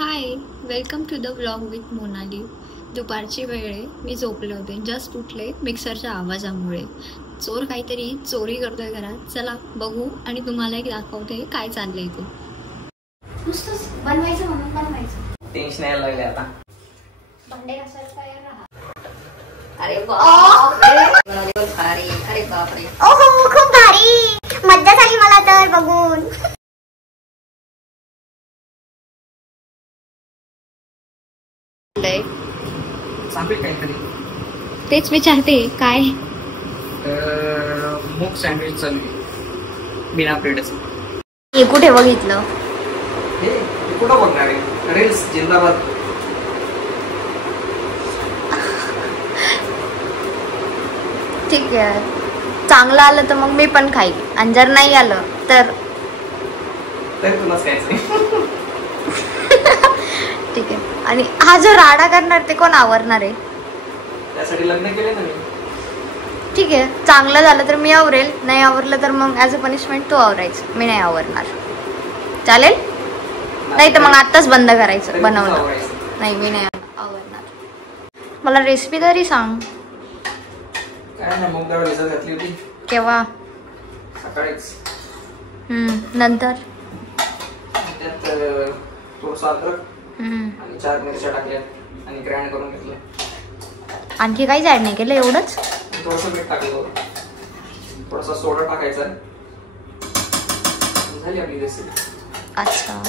High, welcome to the vlog with Monali. दुपारची वेळ आहे, मी झोपले होते, जस्ट उठले मिक्सरच्या आवाजामुळे. चोर काहीतरी चोरी करतोय घरात. चला बघू आणि तुम्हाला एक दाखवते काय चाललंय ते. नुसतंच बनवायचं म्हणून बनवायचं, टेन्शन यायला लागले आता. भांडे घासायला तयार राहा. अरे बापरे, भारी. अरे बापरे, ओहो खूप भारी, मज्जा झाली मला तर बघून. काहीतरी तेच विचारते काय. मूग सँडविच चालू आहे बिना ब्रेडचं. हे कुठे बघितलं? हे कुठं बघणार आहे? रील्स जिंदाबाद. ठीक आहे, चांगलं आलं तर मग मी पण खाईल, आणि जर नाही आलं तर तुलाच खायचंय. ठीक आहे. आणि हा जो राडा करणार ते कोण आवरणार आहे? त्यासाठी लग्न केले ना मी. ठीक आहे, चांगलं झालं तर मी आवरेल, नाही आवरलं तर मग ॲज अ पनिशमेंट तू आवरायचं, मी नाही आवरणार. चालेल? नाही तर मग आत्ताच बंद करायचं बनवलं. नाही, मी नाही आवरणार. मला रेसिपी तरी सांग. काय ना, मूग डाळ भिजत घातली होती. केव्हा? सकाळीच. नंतर त्यात थोडंसं अद्रक आणि 4 मिरच्या टाकल्या आणि ग्राइंड करून घेतलं. आणखी काहीच ऍड नाही केलं, एवढंच? थोडंसं मीठ टाकलं, थोडासा सोडा टाकायचा, झाली आपली रेसिपी. अच्छा,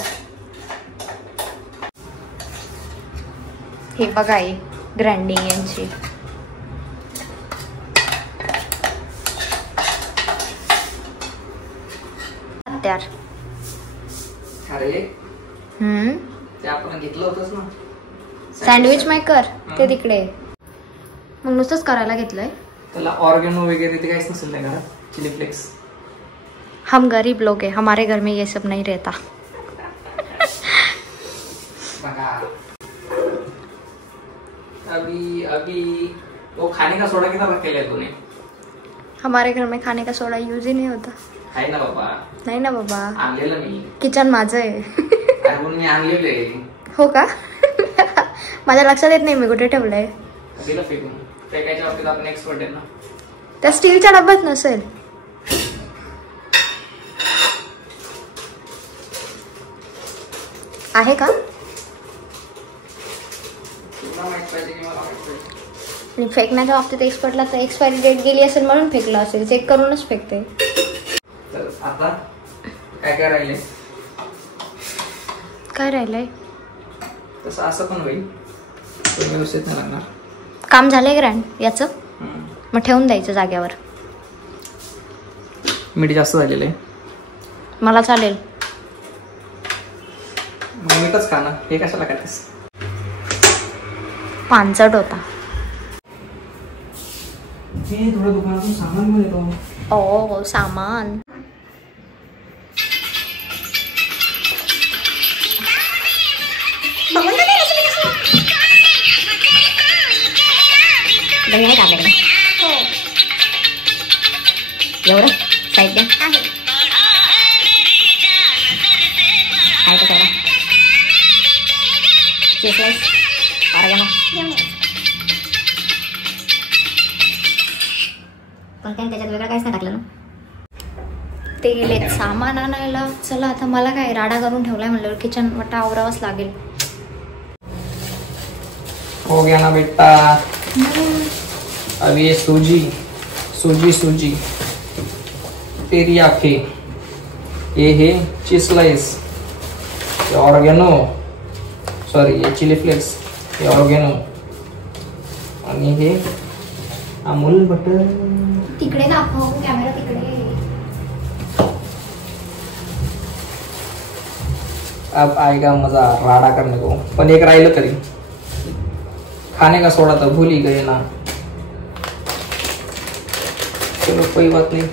हे बघा आहे ग्राइंडिंग यांची. तयार. अरे ते आपण घेतलं होतंच ना सँडविच मेकर, ते तिकडे. मग नुसतंच करायला घेतलंय. त्याला ऑर्गेनो वगैरे ते काहीच नसेल ना घरात. Chilli flakes. हम गरीब लोग हैं, हमारे घर में ये सब नहीं रहता. अभी वो खाने का सोडा कितना रख लिया तूने? हमारे घर में खाने का सोडा यूज ही नहीं होता. आहे ना बाबा. नाही ना बाबा, आणलेलं मी. किचन माझं आहे. अरे पण मी आणलेले. हो का? माझ्या लक्षात येत नाही मी कुठे ठेवलंय. दिलं फेकून. फेकायच्या बाबतीत आपण एक्सपर्ट आहे ना. त्या स्टीलच्या डब्यात नसेल. आहे का? तुला माहित पाहिजे की मला माहित पाहिजे. आणि फेकण्याच्या बाबतीत एक्सपर्टला तर एक्सपायरी डेट गेली असेल म्हणून फेकलं असेल, चेक करूनच फेकते. तर आता काय काय राहिले? काय राहिलंय? तसं असं पण होईल, पण व्यवस्थित नाही लागणार. काम झालंय ग्रँड याचं? मग ठेवून द्यायचं जाग्यावर. मीठ जास्त झालेलं आहे. मला चालेल. मीठच खा ना, हे कशाला खातेस? पानचट होता. थोडं दुकानातून सामान घेऊन येतो. ओ सामान. एवढं साहित्य आहे का सगळं? पण त्याच्यात वेगळं काहीच नाही टाकलं ना. ते गेले सामान आणायला. चला आता मला काय राडा करून ठेवलाय म्हणल्यावर किचन वाटा आवरावंच लागेल. हो गया ना बेटा. अब ये सूजी टेरियाकी, ये है चीज स्लाइस, ये ऑर्गेनो, सॉरी ये चिली फ्लेक्स, ये ऑर्गेनो, आणि हे अमूल बटर. तिकडे दाखव कॅमेरा, तिकडे. अब आएगा मजा राडा करने को. पण एक राहिलं तरी, खाने का सोडा तो भूल ही गए ना. चलो कोई बात नहीं,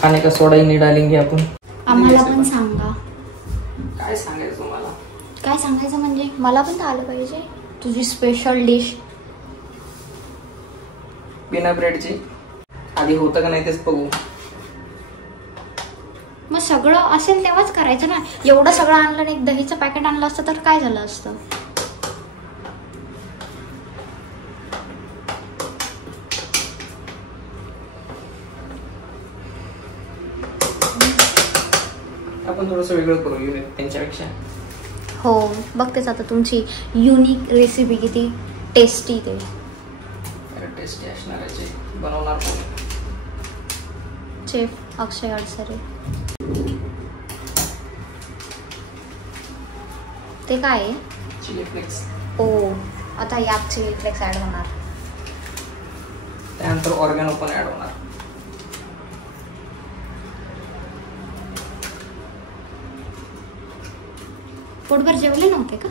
खाने का सोडा ही नहीं डालेंगे आपण. आम्हाला पण सांगा. काय सांगायचं तुम्हाला? काय सांगायचं म्हणजे मला पण तर आलं पाहिजे. तुझी स्पेशल डिश बिना ब्रेडची. आधी होतं का नाही तेच बघू. मग सगळं असेल तेव्हाच करायचं ना. एवढं सगळं आणलं आणि एक दहीचं पॅकेट आणलं असतं तर काय झालं असतं. आपण थोडंसं वेगळं करूया त्यांच्यापेक्षा. हो बघतेच आता तुमची युनिक रेसिपी किती टेस्टी ते. टेस्टी असणार आहे. बनवणार शेफ अक्षय अडसरे. ते काय आहे? Chilli flakes. ओ आता यात चिली फ्लेक्स ऍड होणार. त्यानंतर ऑर्गॅनो पण ऍड होणार. पोटभर जेवले नव्हते का?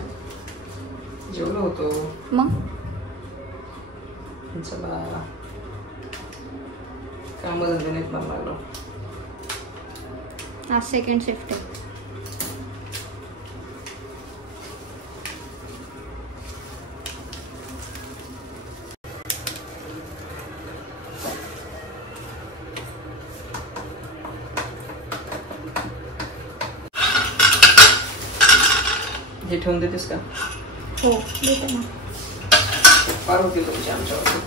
जेवलो होतो. मग चला काम धंदे नाहीत मला लागलो. आज सेकंड शिफ्ट आहे. हे ठेवून देतेस का? हो देते ना. फार होती तुमची आमच्यावरती.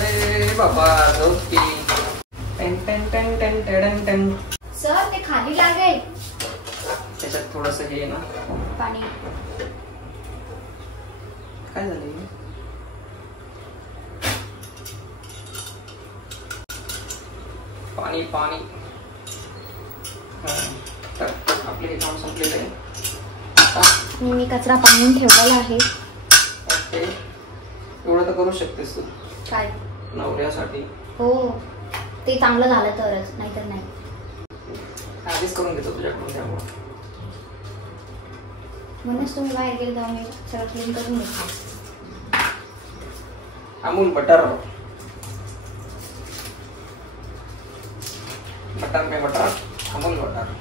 अरे बाबा जाऊ की. टन टन टन टन टन टन. सर ते खाली लागेल. त्याच्यात थोडंसं हे ना पाणी. काय झालं? पाणी पाणी. तर आपले हे काम संपलेलं आहे. मी कचरा पाणी ठेवलेला आहे. ओके एवढं तर करू शकतेस तू काय नवऱ्यासाठी. हो ते चांगलं झालं तरच, नाहीतर नाही. आधीच करून घेतो तुझ्याकडून त्यामुळे. म्हणूनच तुम्ही बाहेर गेले तेव्हा मी सगळं क्लीन करून घेतलं. अमूल बटर. बटर में बटर. अमूल बटर.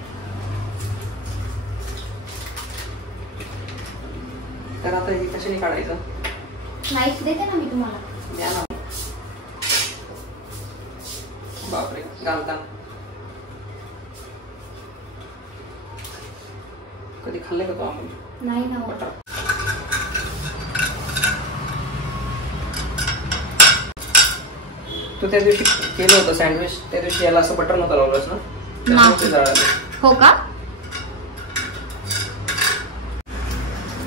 तर आता हे कशाने काढायचं? नाईफ देते ना मी तुम्हाला. द्या ना. बापरे घालता कधी खाल्ले का तो अमूल? नाही ना बटर. तू त्या दिवशी केलं होतं सँडविच, त्या दिवशी याला असं बटर नव्हतं लावलंस ना? त्यामुळे जळालं. हो का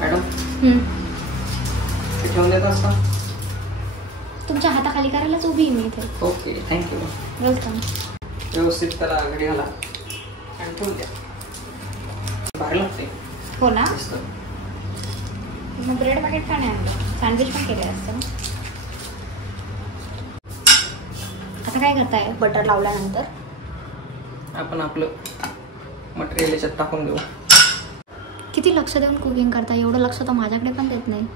मॅडम? ते ठेवून देतास का? तुमच्या हाताखाली करायलाच उभी आहे मी इथे. Okay thank you. वेलकम. व्यवस्थित त्याला घडी घाला आणि ठेवून द्या. भारी लागते. हो ना. मस्त. मग ब्रेड पॅकेट का नाही आणलं? सँडविच पण केले असतं ना. आता काय करताय बटर लावल्यानंतर? आपण आपलं मटेरियल याच्यात टाकून देऊ. किती लक्ष देऊन कुकिंग करता? एवढं लक्ष तर माझ्याकडे पण देत नाही.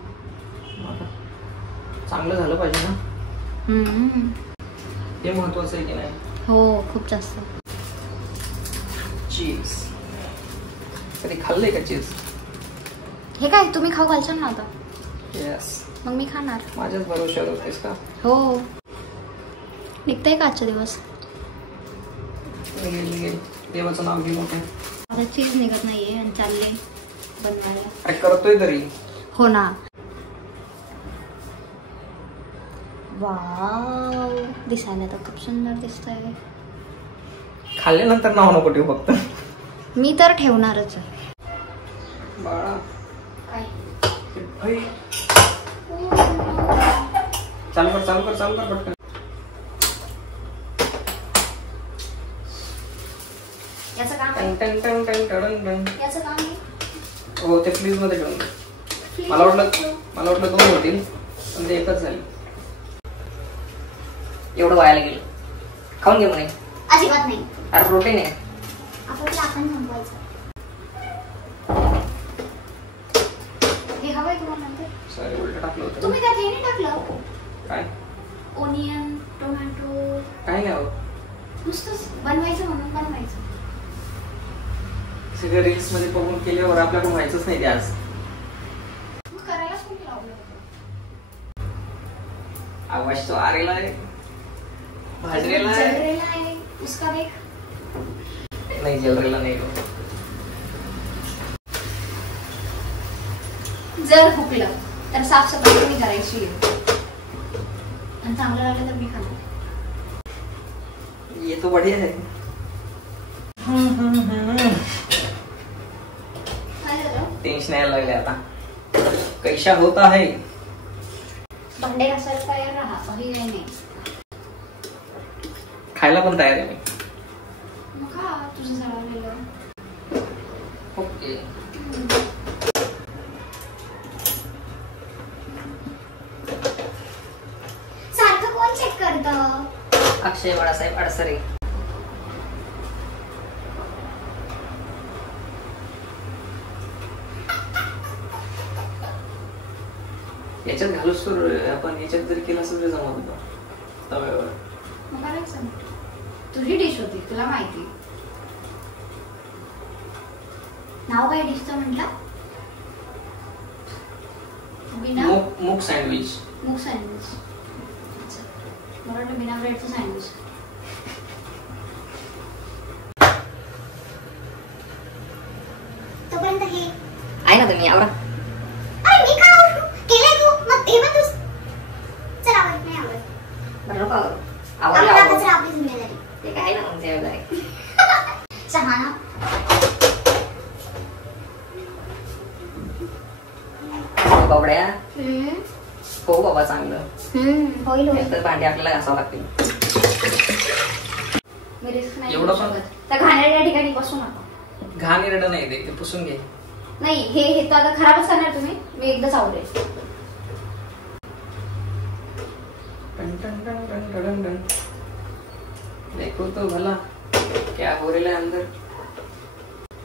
चांगलं झालं पाहिजे ना. हे महत्वाचं आहे की नाही? हो खूप जास्त. चीज कधी खाल्लंय का चीज? हे काय तुम्ही खाऊ घालशाल ना आता? येस. मग मी खाणार. माझ्याच भरोश्यावर होतेस का? हो. निघतंय का आजचा दिवस? निघेल. देवाचं नाव घे मोठे. आता चीज निघत नाहीये आणि चालले बनवायला. अरे करतोय तरी. हो ना. वाव दिसायला तर खूप सुंदर दिसतंय. खाल्ल्यानंतर नाव नको ठेवू फक्त. मी तर ठेवणारच आहे. बाळा काय? चालू कर पटकन. याचं काम आहे. याचं काम आहे. हो ते फ्रीज मध्ये ठेवून दे. मला वाटलं दोन होतील पण ते एकच झाली. एवढं व्हायला गेलं. खाऊन घे म्हणे. अजिबात नाही. अरे प्रोटीन आहे. आपल्याला आपण संपवायचं. हे हवंय तुम्हाला नंतर? सॉरी उलट टाकलं होतं. तुम्ही त्यात हे नाही टाकलं? काय? ओनियन टोमॅटो काय नाही हो. नुसतंच बनवायचं म्हणून बनवायचं. सगळं रील्स मध्ये बघून केल्यावर आपल्याकडून व्हायचंच नाही ते आज. करायलाच कोणी लावलं? आवाज तो आरेला आहे. भाजलेला है उसका देख. नाही जलरेला नाही. जर हुकलं तर साफसफाई मी करायची आहे आणि चांगलं लागलं तर मी खाणार. ये तो बढ़िया है. टेन्शन यायला लागले आता. कैसा होता है. भांडे घासायला तयार राहा. काही काही नाही. खायला पण तयार आहे मी. मग खा तुझं जळवलेलं. ओके. सारखं कोण चेक करतं. अक्षय बाळासाहेब अडसरे. याच्यात घालूस तर आपण याच्यात जर केलं असं तरी जमत होतं तव्यावर. मग करायचं. तुझी डिश होती तुला माहिती. नाव काय डिशचं म्हटलं. मूग सँडविच. मूग सँडविच. मला वाटतं बिना ब्रेडचं सँडविच. तोपर्यंत हे आहे ना तुम्ही आवडा. अरे मी का केलंय तू मग हे पण तू चल आवडत नाही आवडत. बरं नको आपला कचरा आपली जिम्मेदारी. ते काय ना मग जबाबदारी. चहा ना. बाबड्या हो बाबा चांगलं. होईल होईल. तर भांडी आपल्याला घासावं लागतील. मी रिस्क नाही एवढं घेऊ पण? शकत. त्या घाणेरड्या ठिकाणी बसू नका. घाण इरडं नाही ते पुसून घे. नाही हे तर आता खराबच करणार तुम्ही. मी एकदाच आवडेल. देखो तो भला क्या हो रहा है अंदर.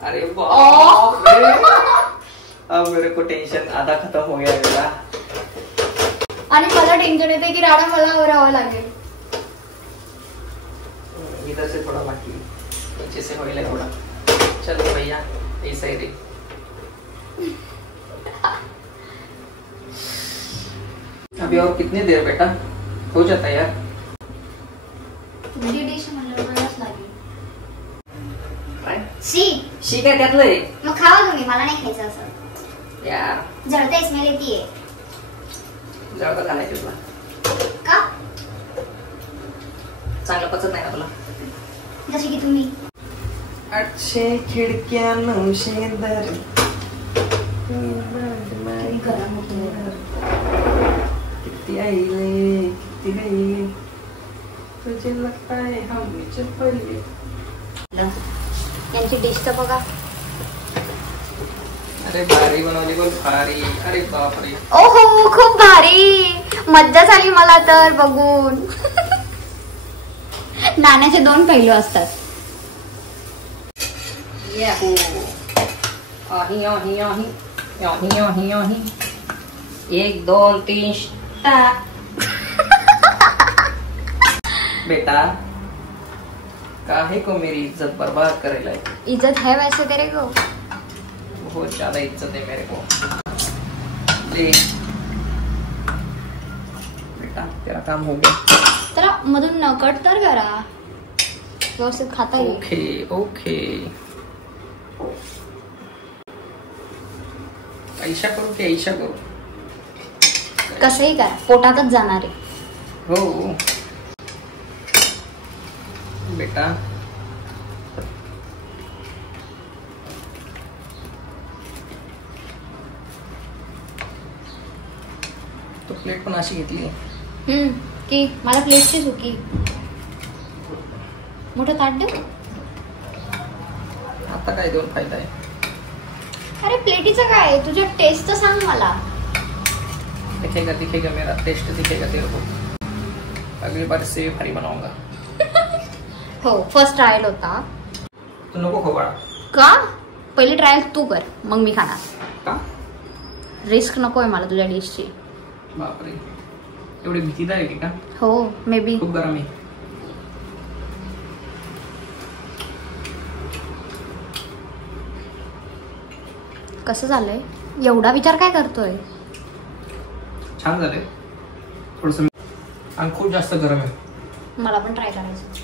अरे बाप रे. अब मेरे को टेंशन आधा खत्म हो गया मेरा. आणि मला टेन्शन येते की राडा मला आवरावं लागेल. इधर से थोड़ा बाकी नीचे से होइले थोड़ा. चलो भैया ऐसा ही रही. अभी और कितनी देर बेटा हो जाता है यार. तुझी डिश म्हणलं मलाच लागेल. शी काय त्यातलं आहे. मग खावा तुम्ही. मला नाही खायचं असं. यार जळते स्मेल येतीये. जळका घालायचं तुला. का चांगलं पचत नाही ना तुला. जसे की तुम्ही. अच्छे खिडक्यानं शेंदर गरम होतो. किती आईले किती गई तुझे लगता है हम चपले. यांची डिश तर बघा. अरे भारी बनवली बोल भारी. अरे बापरे. ओहो खूप भारी. मज्जा झाली मला तर बघून. नाण्याचे दोन पैलू असतात. याहू. आही आही आही आही आही आही. 1 2 3 स्टार्ट. बेटा काहे को मेरी इज्जत बर्बाद करेला. इज्जत है वैसे तेरे को. बहुत ज्यादा इज्जत है मेरे को. ले बेटा तेरा काम हो गया. तर मधून नकट तर करा. व्यवस्थित खाता येईल. Okay okay. ऐशा करू की ऐशा करू. कसंही करा पोटातच जाणार आहे. हो बेटा. तो प्लेट पण अशी घेतली. की मला प्लेटची चुकी. मोठं ताट देऊ. आता काय देऊन फायदा आहे. अरे प्लेटीचं काय. तुझ्या टेस्टचं सांग मला. दिखेगा दिखेगा मेरा टेस्ट दिखेगा तेरे को. अगली बार से भारी बनाऊंगा. हो फर्स्ट ट्रायल होता. तू नको खोबाळा. का पहिली ट्रायल तू कर मग मी खाणार. का रिस्क नकोय मला तुझ्या डिशची. बापरे एवढी भीतीदायक आहे का. हो मे बी. खूप गरम आहे. कसं झालंय. एवढा विचार काय करतोय. छान झालंय. थोडस आणि खूप जास्त गरम आहे. मला पण ट्राय करायचं.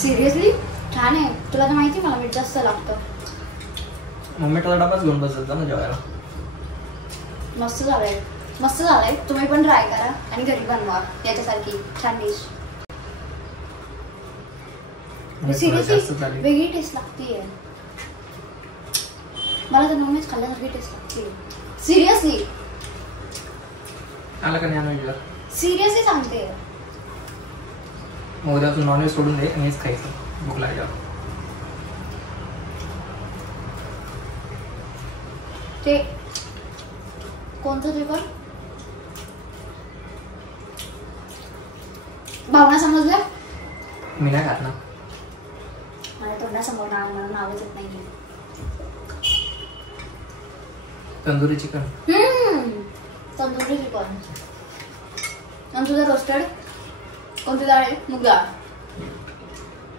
सिरियसली छान आहे. तुला तर माहिती मला मीठ जास्त लागतं. मम्मीचा डबाच घेऊन बसत जा ना जेवायला. मस्त झालंय, मस्त झालंय. तुम्ही पण ट्राय करा आणि घरी बनवा याच्यासारखी छान डिश. सिरियसली वेगळी टेस्ट लागते. मला तर नॉनव्हेज खाल्ल्यासारखी टेस्ट लागते. सिरियसली आला का नाही आणून सिरियसली सांगते. मग उद्यापासून नॉनव्हेज सोडून दे, हेच खायचं भूक लागल्यावर. ते कोणतं ते कर भावना समजल्या. मी नाही खात ना. मला तोंडासमोर मला नावच येत नाही. तंदुरी चिकन. तंदुरी चिकन. आणि तुझं रोस्टेड कोणती डाळ आहे. मूग डाळ.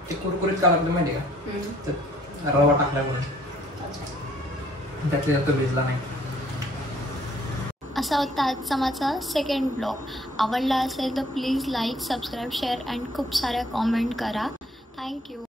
ते कुरकुरीत का लागलं माहिती का. तर रवा टाकला म्हणून त्यातल्या तो भिजला नाही. असा होता आजचा माझा सेकंड ब्लॉग. आवडला असेल तर please like, subscribe, share and खूप साऱ्या कॉमेंट करा. थँक्यू.